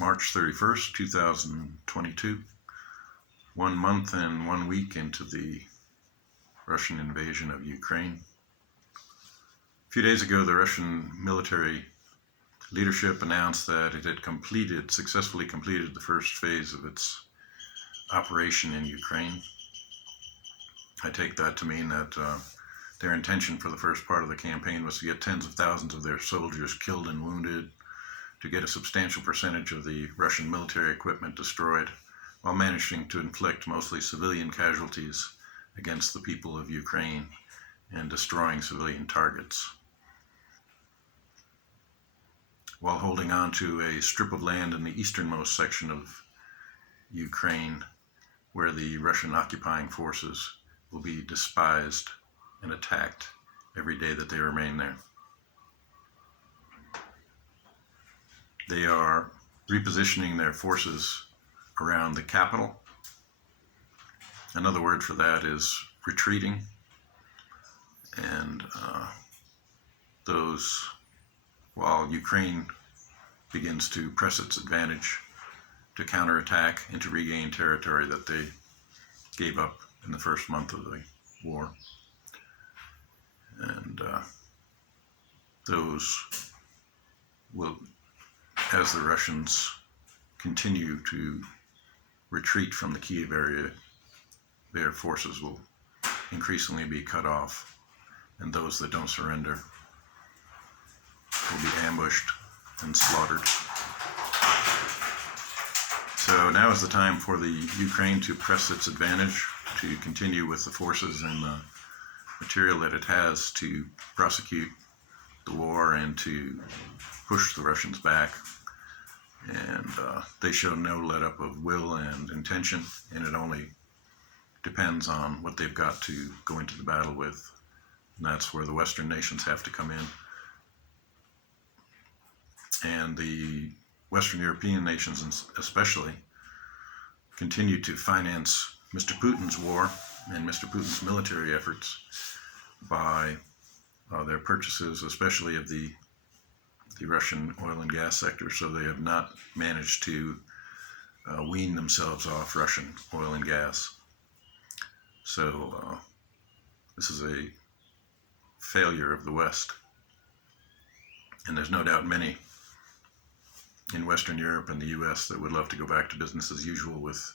March 31st, 2022, 1 month and 1 week into the Russian invasion of Ukraine. A few days ago, the Russian military leadership announced that it had successfully completed the first phase of its operation in Ukraine. I take that to mean that their intention for the first part of the campaign was to get tens of thousands of their soldiers killed and wounded, to get a substantial percentage of the Russian military equipment destroyed, while managing to inflict mostly civilian casualties against the people of Ukraine and destroying civilian targets, while holding on to a strip of land in the easternmost section of Ukraine where the Russian occupying forces will be despised and attacked every day that they remain there. They are repositioning their forces around the capital. Another word for that is retreating. And while Ukraine begins to press its advantage to counterattack and to regain territory that they gave up in the first month of the war. And those will, as the Russians continue to retreat from the Kiev area, their forces will increasingly be cut off, and those that don't surrender will be ambushed and slaughtered. So now is the time for the Ukraine to press its advantage, to continue with the forces and the material that it has to prosecute the war and to push the Russians back. And they show no let-up of will and intention, and it only depends on what they've got to go into the battle with. And that's where the Western nations have to come in. And the Western European nations especially continue to finance Mr. Putin's war and Mr. Putin's military efforts by their purchases, especially of the Russian oil and gas sector. So they have not managed to wean themselves off Russian oil and gas. So this is a failure of the West. And there's no doubt many in Western Europe and the US that would love to go back to business as usual with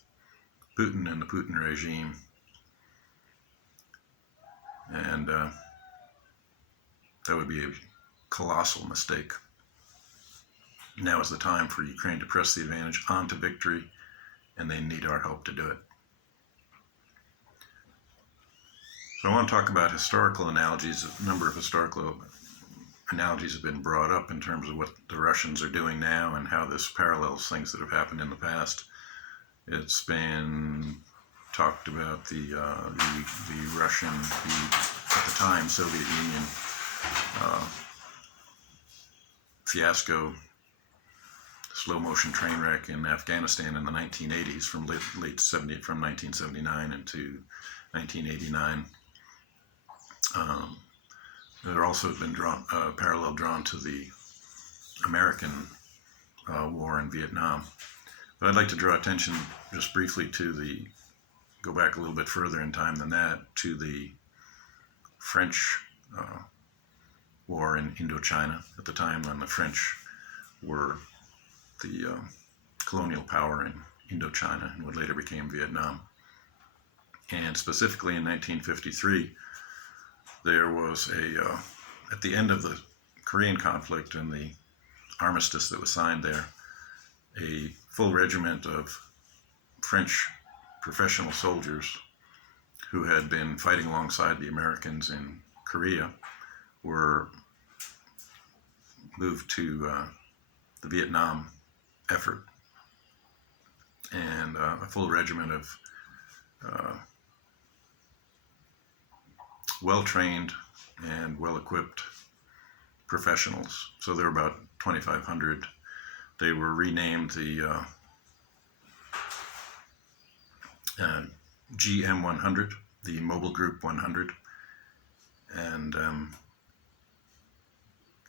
Putin and the Putin regime. And that would be a colossal mistake. Now is the time for Ukraine to press the advantage onto victory, and they need our help to do it. So I want to talk about historical analogies. A number of historical analogies have been brought up in terms of what the Russians are doing now and how this parallels things that have happened in the past. It's been talked about the Russian, at the time, Soviet Union fiasco, slow motion train wreck in Afghanistan in the 1980s, from 1979 into 1989. There also have been parallel drawn to the American war in Vietnam. But I'd like to draw attention just briefly to go back a little bit further in time than that, to the French war in Indochina, at the time when the French were the colonial power in Indochina and what later became Vietnam. And specifically in 1953, there was at the end of the Korean conflict and the armistice that was signed there, a full regiment of French professional soldiers who had been fighting alongside the Americans in Korea were moved to the Vietnam effort. And a full regiment of well-trained and well-equipped professionals. So there were about 2,500. They were renamed the GM 100, the Mobile Group 100. And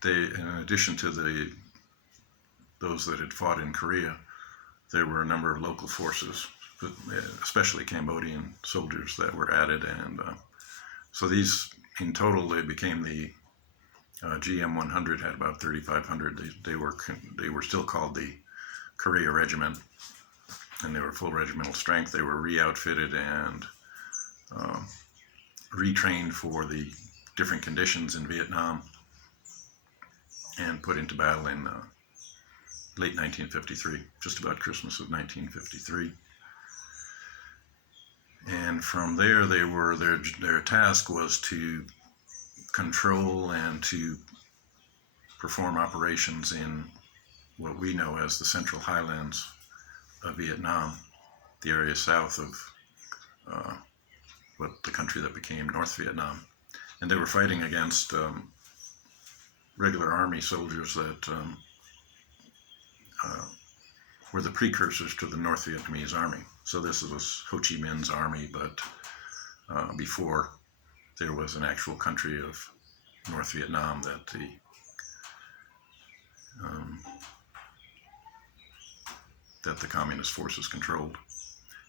they, in addition to the those that had fought in Korea, there were a number of local forces, especially Cambodian soldiers, that were added, and so these, in total, they became the GM 100. Had about 3,500. They were still called the Korea Regiment, and they were full regimental strength. They were re-outfitted and retrained for the different conditions in Vietnam, and put into battle in late 1953, just about Christmas of 1953. And from there, their task was to control and to perform operations in what we know as the Central Highlands of Vietnam, the area south of what the country that became North Vietnam. And they were fighting against regular army soldiers that were the precursors to the North Vietnamese army. So this was Ho Chi Minh's army, but before there was an actual country of North Vietnam that the communist forces controlled.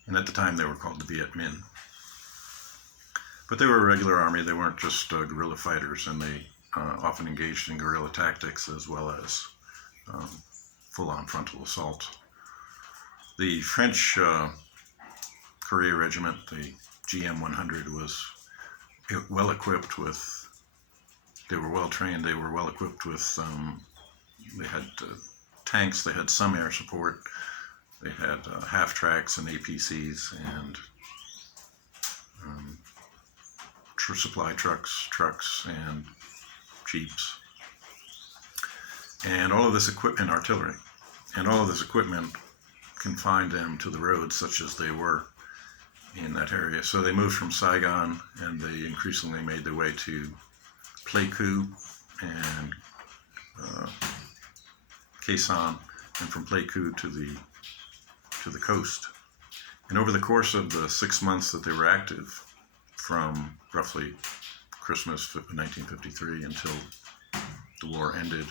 And at the time they were called the Viet Minh. But they were a regular army. They weren't just guerrilla fighters, and they often engaged in guerrilla tactics as well as full-on frontal assault. The French Korea Regiment, the GM 100, was well equipped with, they were well trained, they were well equipped with, they had tanks, they had some air support, they had half-tracks and APCs and supply trucks and jeeps, and all of this equipment, artillery, and all of this equipment confined them to the roads such as they were in that area. So they moved from Saigon, and they increasingly made their way to Pleiku and Khe Sanh, and from Pleiku to the coast. And over the course of the 6 months that they were active, from roughly Christmas of 1953 until the war ended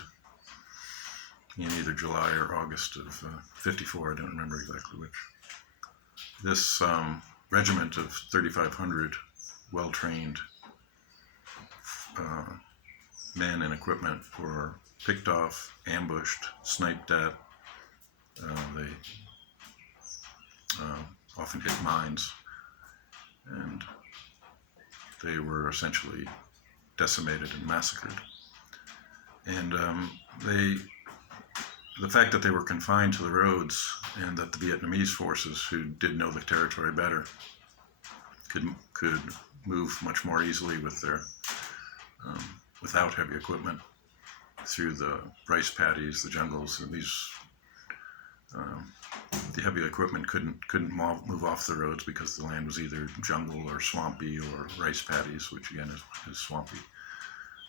in either July or August of 54, I don't remember exactly which. This regiment of 3,500 well-trained men and equipment were picked off, ambushed, sniped at. They often hit mines, and they were essentially decimated and massacred. And the fact that they were confined to the roads, and that the Vietnamese forces, who did know the territory better, could move much more easily with their without heavy equipment through the rice paddies, the jungles, and these the heavy equipment couldn't move off the roads because the land was either jungle or swampy, or rice paddies, which again is swampy.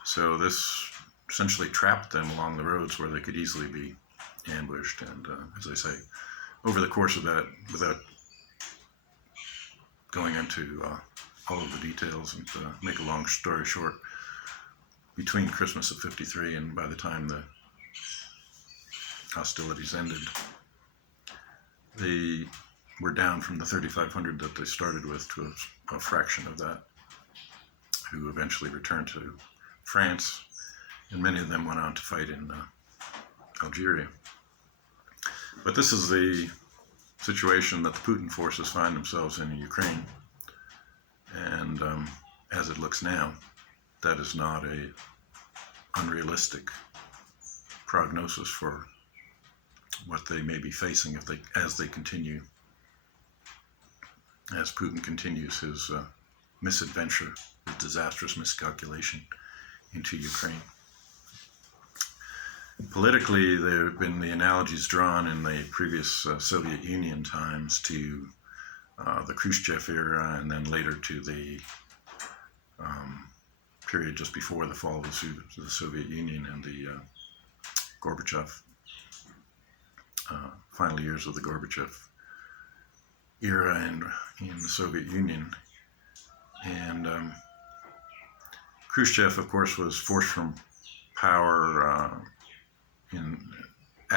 So this essentially trapped them along the roads where they could easily be ambushed. And as I say, over the course of that, without going into all of the details, and to make a long story short, between Christmas of '53 and by the time the hostilities ended, they were down from the 3,500 that they started with to a fraction of that, who eventually returned to France, and many of them went on to fight in Algeria. But this is the situation that the Putin forces find themselves in Ukraine, and as it looks now, that is not a unrealistic prognosis for what they may be facing as Putin continues his misadventure, his disastrous miscalculation into Ukraine. Politically, there have been the analogies drawn in the previous Soviet Union times to the Khrushchev era, and then later to the period just before the fall of the Soviet Union and the Gorbachev, final years of the Gorbachev era in the Soviet Union. And Khrushchev, of course, was forced from power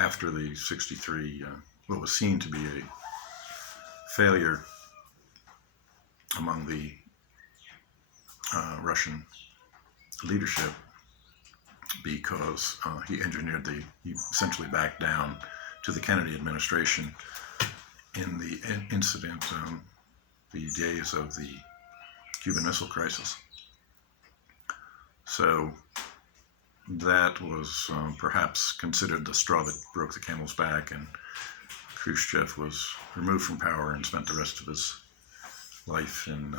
after the 63, what was seen to be a failure among the Russian leadership, because he essentially backed down to the Kennedy administration in the incident, the days of the Cuban Missile Crisis. So that was perhaps considered the straw that broke the camel's back, and Khrushchev was removed from power and spent the rest of his life in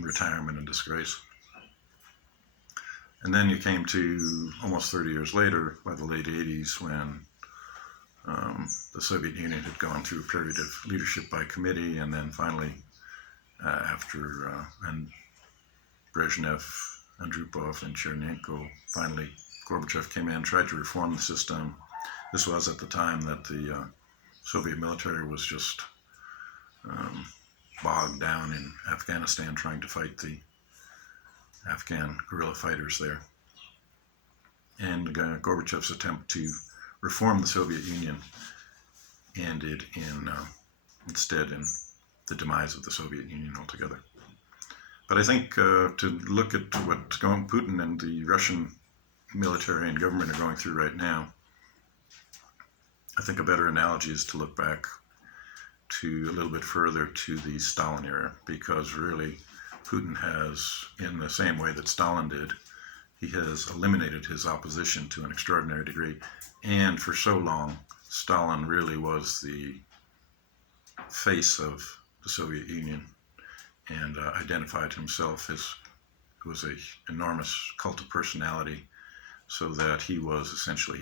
retirement and disgrace. And then you came to almost 30 years later, by the late 80s, when the Soviet Union had gone through a period of leadership by committee, and then finally, and Brezhnev, Andropov, and Chernenko, finally Gorbachev came in, tried to reform the system. This was at the time that the Soviet military was just bogged down in Afghanistan, trying to fight the Afghan guerrilla fighters there. And Gorbachev's attempt to reform the Soviet Union ended instead in the demise of the Soviet Union altogether. But I think to look at what Putin and the Russian military and government are going through right now, I think a better analogy is to look back to a little bit further to the Stalin era, because really Putin has, in the same way that Stalin did, he has eliminated his opposition to an extraordinary degree. And for so long, Stalin really was the face of the Soviet Union, and identified himself as, was an enormous cult of personality, so that he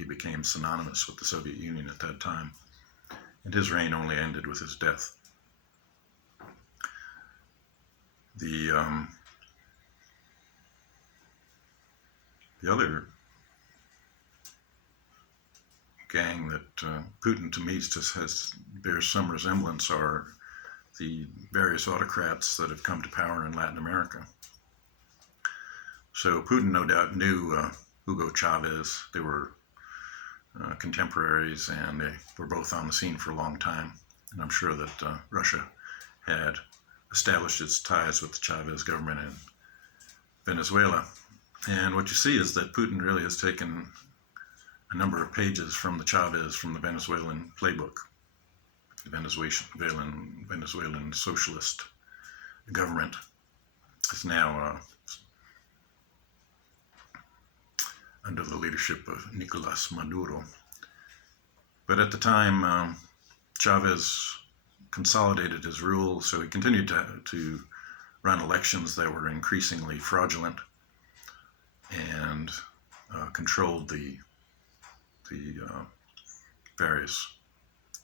became synonymous with the Soviet Union at that time. And his reign only ended with his death. The other gang that Putin, to me, bears some resemblance are the various autocrats that have come to power in Latin America. So Putin no doubt knew Hugo Chavez. They were contemporaries, and they were both on the scene for a long time. And I'm sure that Russia had established its ties with the Chavez government in Venezuela. And what you see is that Putin really has taken a number of pages from the Venezuelan playbook. The Venezuelan socialist government is now under the leadership of Nicolas Maduro. But at the time, Chavez consolidated his rule, so he continued to run elections that were increasingly fraudulent, and controlled the various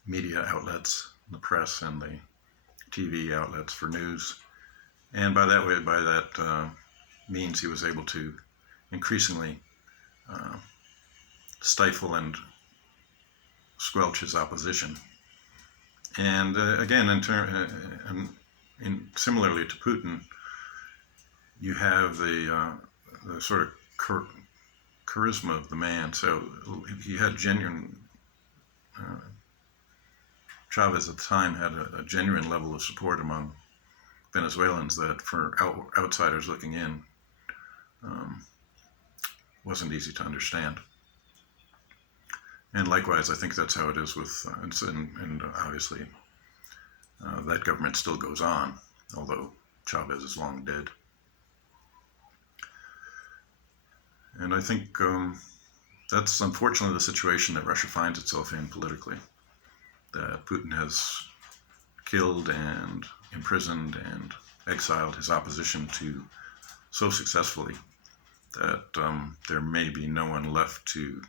media outlets, the press and the TV outlets for news. And by that means he was able to increasingly stifle and squelch his opposition. And again, similarly to Putin, you have the sort of charisma of the man. So he had genuine, Chavez at the time had a genuine level of support among Venezuelans that, for outsiders looking in, wasn't easy to understand. And likewise, I think that's how it is with, and obviously that government still goes on, although Chavez is long dead. And I think that's unfortunately the situation that Russia finds itself in politically, that Putin has killed and imprisoned and exiled his opposition to so successfully that there may be no one left to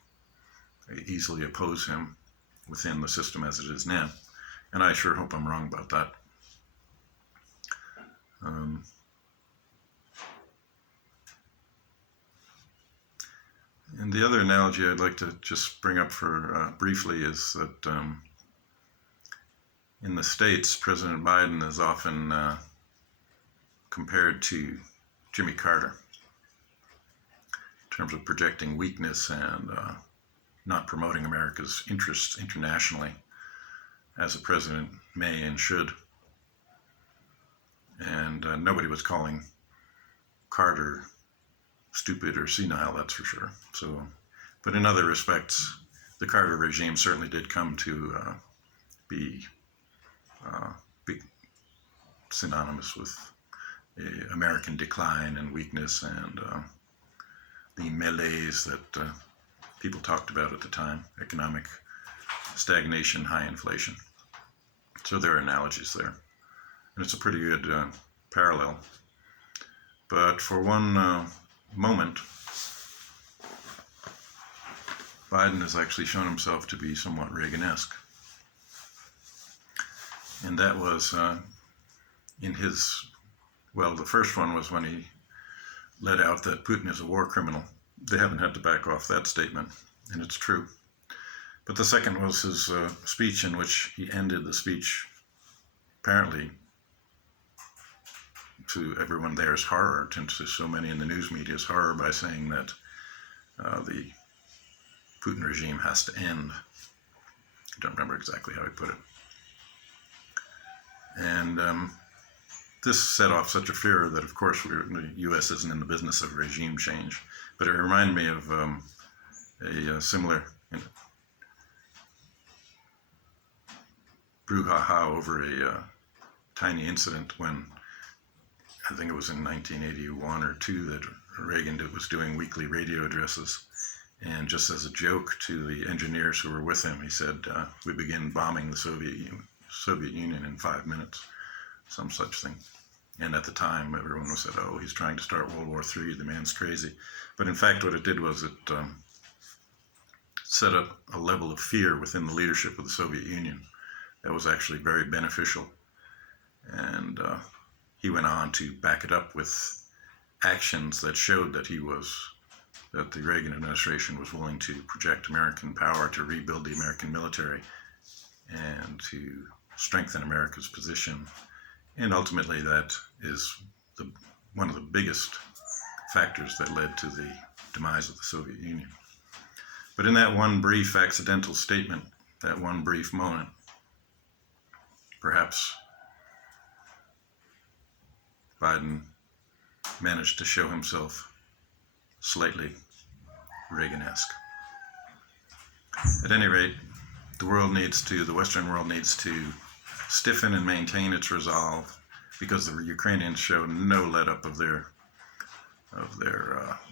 easily oppose him within the system as it is now. And I sure hope I'm wrong about that. And the other analogy I'd like to just bring up for briefly is that in the States, President Biden is often compared to Jimmy Carter, in terms of projecting weakness and not promoting America's interests internationally, as a president may and should. And nobody was calling Carter stupid or senile, that's for sure. So, but in other respects, the Carter regime certainly did come to be synonymous with American decline and weakness and the malaise that people talked about at the time, economic stagnation, high inflation. So there are analogies there. And it's a pretty good parallel. But for one moment, Biden has actually shown himself to be somewhat Reagan-esque. And that was in his, well, the first one was when he let out that Putin is a war criminal. They haven't had to back off that statement, and it's true. But the second was his speech, in which he ended the speech, apparently to everyone there's horror, to so many in the news media's horror, by saying that the Putin regime has to end. I don't remember exactly how he put it. And this set off such a furor that, of course, the U.S. isn't in the business of regime change. But it reminded me of a similar brouhaha over a tiny incident when, I think it was in 1981 or 2, that Reagan was doing weekly radio addresses. And just as a joke to the engineers who were with him, he said, we begin bombing the Soviet Union in 5 minutes, some such thing. And at the time, everyone said, oh, he's trying to start World War III, the man's crazy. But in fact, what it did was it set up a level of fear within the leadership of the Soviet Union that was actually very beneficial. And he went on to back it up with actions that showed that that the Reagan administration was willing to project American power to rebuild the American military and to strengthen America's position. And ultimately, that is one of the biggest factors that led to the demise of the Soviet Union. But in that one brief accidental statement, that one brief moment, perhaps Biden managed to show himself slightly Reagan-esque. At any rate, the Western world needs to stiffen and maintain its resolve, because the Ukrainians show no let-up of their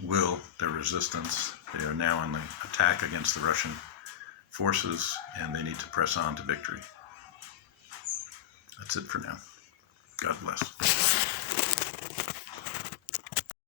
will, their resistance. They are now on the attack against the Russian forces, and they need to press on to victory. That's it for now. God bless.